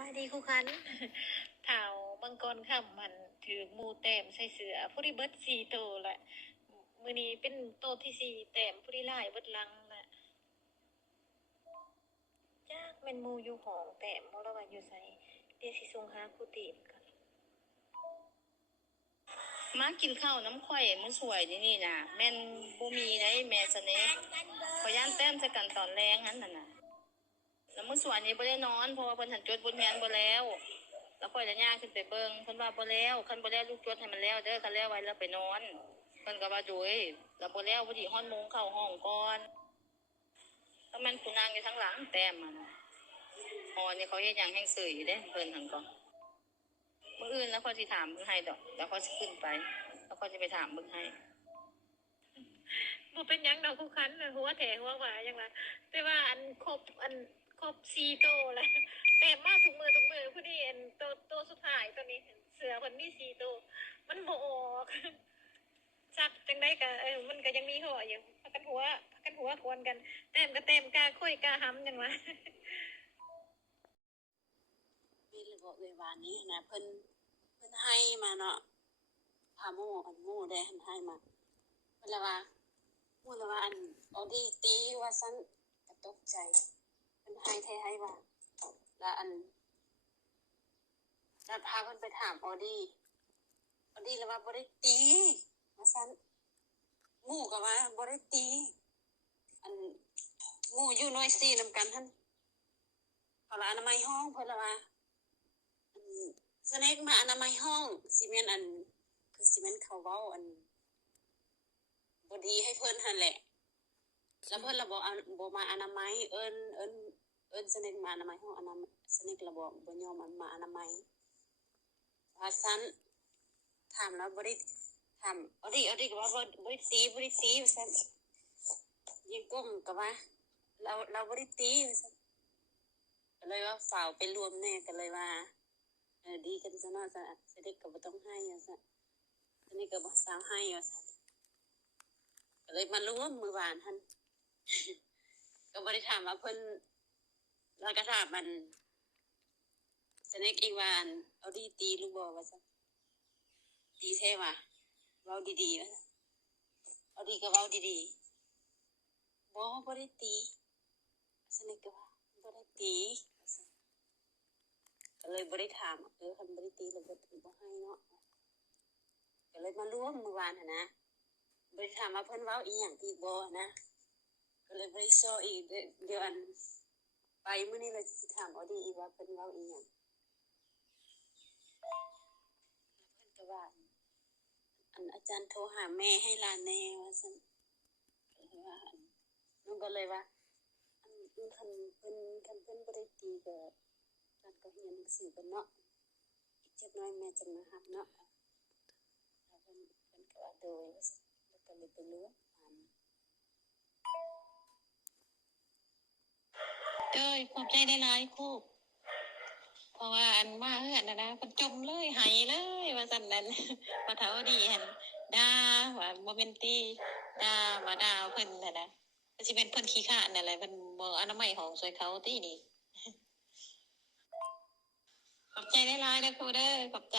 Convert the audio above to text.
วัสดีครูคันเท่ามังกรค่ำมันถือหมูแต้มใส่เสือผู้ที่เบิดสี่โตวแหละมือนี้เป็นโตวที่สี่แต้มผู้ที่ไล่เบิดหลังแหละจากแม่นหมูอยู่ห้องแต้มบ่ละว่าอยู่ไสเดี๋ยวสิส่งหาครูตีนก่อนมากินข้าวน้ำข่อยมันสวยนี่นะแม่นบ่มีได้แม่สะเน็กขอย่านแต้มใส่กันตอนแรงนั้นน่ะแล้วมื้อสวยนี้บ่ได้นอนเพราะว่าเพิ่นหันจดบทเรียนบ่แล้วแล้วข่อยจะย่างขึ้นไปเบิ่งเพิ่นว่าบ่แล้วคันบ่แล้วลูกจดให้มันแล้วเด้อคันแล้วไว้แล้วไปนอนเพิ่นก็ว่าโดยแล้วบ่แล้วพอดีฮอดโมงเข้าห้องก่อนแล้วมันผู้นางอยู่ทางหลังแต้มมันอ๋อนี่เขาเฮ็ดหยังแฮ่งเสยอยู่เด้เพิ่นหั่นก็มื้ออื่นแล้วเขาสิถามเบิ่งให้ดอกแล้วเขาสิขึ้นไปแล้วเขาสิไปถามเบิ่งให้ บ่เป็นหยังดอกครูคันน่ะหัวแถหัวหวาหยังล่ะแต่ว่าอันครบสี่โตวแล้วแต้มมาทุกมือผู้นี้อันโตวสุดท้ายตัวนี้เสือเพิ่นมีสี่โตวมันบ่ออกจักจังได๋ก็มันก็ยังมีหัวอยู่พากันหัวทวนกันแต้มก็แต้มกาค่อยกาหำหยังวะ มีระบบเวลานี้นะเพิ่นให้มาเนาะพาหมู่อันหมู่ได้เพิ่นให้มาเพิ่นละว่าหมู่ละว่าอันเอาดีตีว่าซั่นก็ตกใจเพิ่นให้แท้ให้ว่าแล้วอันแล้วพาเพิ่นไปถามออดีแล้วว่าบ่ได้ตีว่าซั่นหมู่ก็ว่าบ่ได้ตีอันหมู่อยู่หน่วย4นำกันหั่นเขาละอนามัยห้องเพิ่นละว่า อันสแน็กมาอนามัยห้องสิแม่นอันคือสิแม่นเขาเว้าอันบ่ดีให้เพิ่นหั่นแหละแล้วเพิ่นละบ่มาอนามัยเอิ้นสแน็กมาอนามัยห้องอนามัยสแน็กละบ่ยอมมาอนามัยว่าซั่นถามแล้วบ่ได้ถามเอาดิก็ว่าบ่ได้ตีว่าซั่นยิงก้มก็ว่าเราบ่ได้ตีว่าซั่นก็เลยว่าฝ่าวไปรวมแน่ก็เลยว่าดีกันซะเนาะสเด็กก็บ่ต้องให้ว่าซั่นอันนี้ก็บ่สาวให้ว่าซั่นก็เลยมารวมมื้อวานหั่น ก็บ่ได้ถามว่าเพิ่นแล้วก็ถามมันสเน็กอีกว่าอันเอาดีตีลูกบ่ว่าซั่นดีแท้ว่ะเว้าดีๆว่าซั่นเอาดีก็เว้าดีๆบ่ได้ตีสเน็กก็ว่าบ่ได้ตีว่าซั่นก็เลยบ่ได้ถามคันบ่ได้ตีแล้วบ่ให้เนาะก็เลยมารวมมื้อวานหั่นนะบ่ได้ถามว่าเพิ่นเว้าอีหยังอีกบ่นะก็เลยบ่ได้ซ้ออีกเดี๋ยวอันไปมื้อนี้เลยสิถามเอาดีอีกว่าเพิ่นเว้าอีหยังเพิ่นก็ว่าอันอาจารย์โทรหาแม่ให้หลานแหน่ว่าซั่นก็เลยว่าน้องก็เลยว่าอันคันเพิ่นบ่ได้ตีก็การก็เรียนหนังสือเพิ่นเนาะอีกจักหน่อยแม่จะมารับเนาะแล้วเพิ่นก็ว่าโดยว่าซั่นแล้วก็เลยไปรวมอัน เอ้ยขอบใจได้หลายๆครูเพราะว่าอันมาเฮือนน่ะนะเพิ่นจมเลยไหเลยว่าซั่นนั้นว่าเฒ่าดีหั่นด่าว่าบ่แม่นติด่าว่าด่าเพิ่นน่ะนะก็สิเป็นเพิ่นขี้คร้านนั่นแหละเพิ่นบ่อนามัยห้องช่วยเขาตินี่ขอบใจหลายๆเด้อครูเด้อขอบใจ